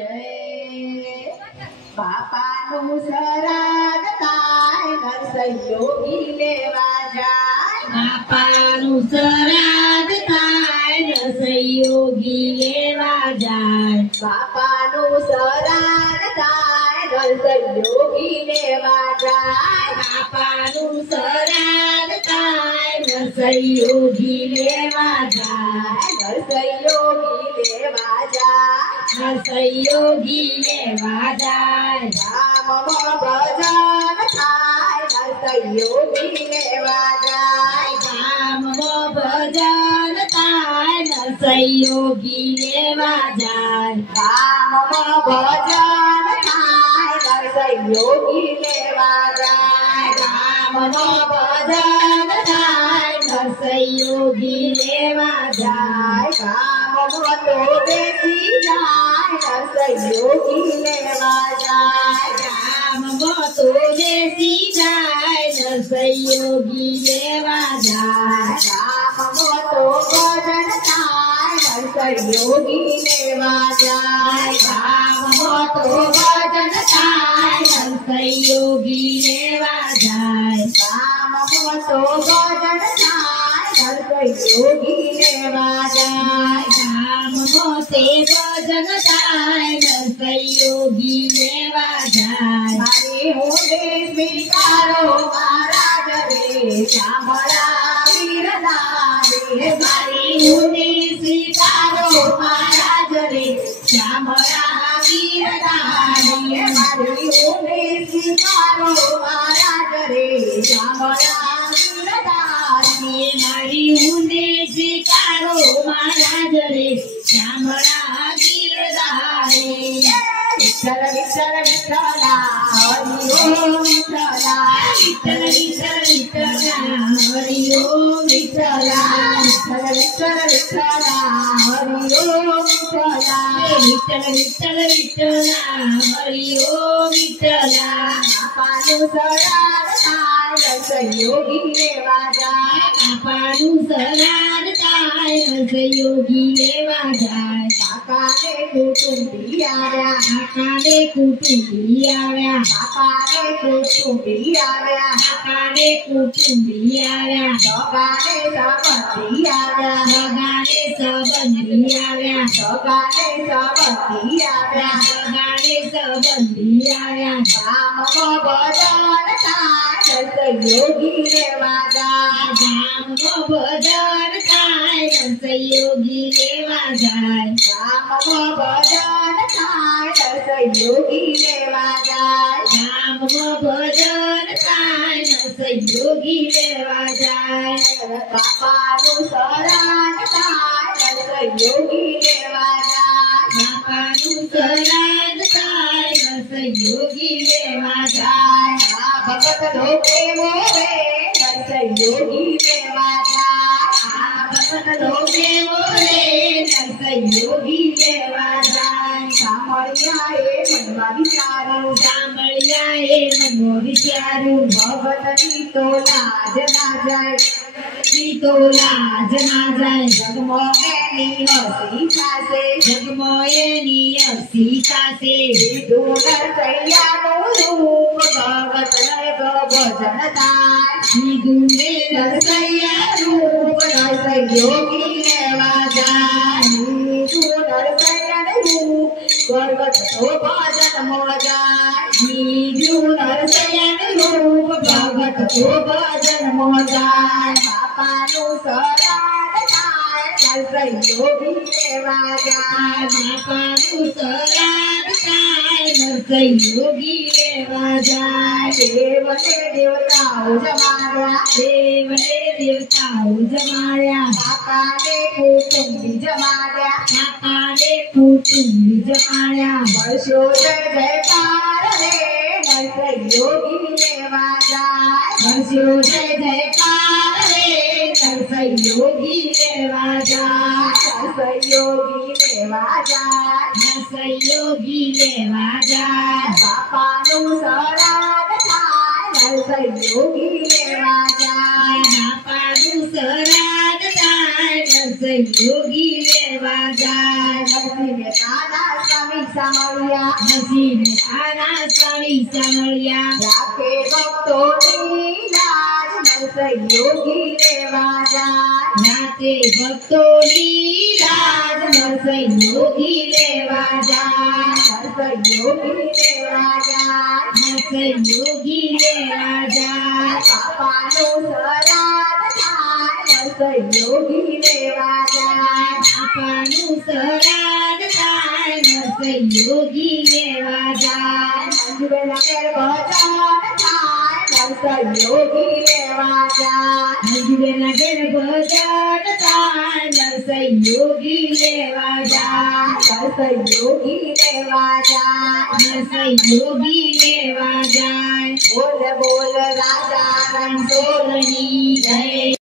जय बापानु श्राद्ध थाय नरसैयोगी लेवा जाय बापानु श्राद्ध थाय नरसैयोगी लेवा जाय बापानु श्राद्ध थाय नरसैयोगी लेवा जाय बापानु श्राद्ध थाय नरसैयोगी लेवा जाय नरसैयोगी लेवा जाय नरसैयोगी लेवा जाय राम भजन थाय नरसैयोगी लेवा जाय राम भजन थाय नरसैयोगी लेवा जाय राम भजन थाय नरसैयोगी लेवा जाय राम भजन थाय नरसैयोगी लेवा जाय राम तो बेटी जाय नरसैयोगी लेवा जाय राम तो देसी जाय नरसैयोगी लेवा जाय राम तो भजन थाय नरसैयोगी लेवा जाय राम तो भजन थाय नरसैयोगी लेवा जाय राम तो भजन थाय नरसैयोगी लेवा जाय राम मोते भजन थाय नरसैयोगी लेवा जाय मारी होडे स्वीकारो महाराज रे श्यामळा वीरदारी मारी होडे स्वीकारो महाराज रे श्यामळा वीरदारी मारी होडे स्वीकारो महाराज रे श्यामळा वीरदारी मारी होडे स्वीकारो महाराज रे श्यामळा वीरदारी विठ्ठल विठ्ठल विठ्ठला हरी ओम विठ्ठला विठ्ठल विठ्ठल विठ्ठला हरी ओम विठ्ठला विठ्ठल विठ्ठल विठ्ठला हरी ओम विठ्ठला विठ्ठल विठ्ठल विठ्ठला हरी ओम विठ्ठला बापानु श्राद्ध थाय नरसैयोगी लेवा जाय बापानु श्राद्ध थाय नरसैयोगी लेवा जाय काकाने कुटुंबी आव्या काकाने कुटुंबी आव्या काकाने कुटुंबी आव्या काकाने कुटुंबी आव्या सगाने सबंधी आव्या सगाने सबंधी आव्या सगाने सबंधी आव्या सगाने सबंधी आव्या राम भजन थाय नरसैयोगी लेवा जाय राम भजन थाय नरसैयोगी लेवा जाय राम भजन थाय नरसैयोगी लेवा जाय राम भजन थाय नरसैयोगी लेवा जाय बापानु श्राद्ध थाय नरसैयोगी लेवा जाय बापानु श्राद्ध थाय नरसैयोगी लेवा जाय भगत धोके मोरे नरसैयोगी लेवा जाय भगत धोके मोरे नरसैयोगी लेवा जाय सामळिया ए मनवा विचारू सामळिया ए मनो विचारू भगत तो लाज ना जाय तो लाज ना जाय जगमोगेनी हसी खासे जगमोयेनी हसी खासे विदु नरसैयानु रूप भगत भजन थाय विदुने नरसैया रूप नरसैयोगी लेवा जाय विदु नरसैया रूप भगत भजन मोजाय विदु नरसैया रूप भगत भजन मोजाय बापानु श्राद्ध थाय नरसैयोगी लेवा जाय बापानु श्राद्ध थाय नरसैयोगी लेवा जाय देवने देवताओ जमाड्या देवने देवताओ जमाड्या काकाने कुटुंबी जमाड्या काकाने कुटुंबी जमाड्या वर्षो जय जयकार रे नरसैयोगी लेवा जाय हर्षो जय जयकार रे नरसैयोगी लेवा जाय नरसैयोगी लेवा जाय नरसैयोगी लेवा जाय बापानु श्राद्ध थाय नरसैयोगी लेवा जाय बापानु श्राद्ध थाय નરસૈયોગી લેવા જાય નરસિંહને તાના સ્વામી સામળિયા નરસિંહને તાના સ્વામી સામળિયા રાખે ભક્તોની લાજ નરસૈયોગી લેવા જાય રાતે ભક્તોની લાજ નરસૈયોગી લેવા જાય નરસૈયોગી લેવા જાય નરસૈયોગી લેવા જાય બાપાનું શ્રાદ્ધ થાય નરસૈયોગી લેવા જાય બાપાનું શ્રાદ્ધ થાય નરસૈયોગી લેવા જાય મંજુબેના ઘેર ભજન થાય નરસૈયોગી લેવા જાય મંજુબેના ઘેર ભજન થાય નરસૈયોગી લેવા જાય નરસૈયોગી લેવા જાય નરસૈયોગી લેવા જાય બોલ બોલ રાજા રણછોડની સોલની જય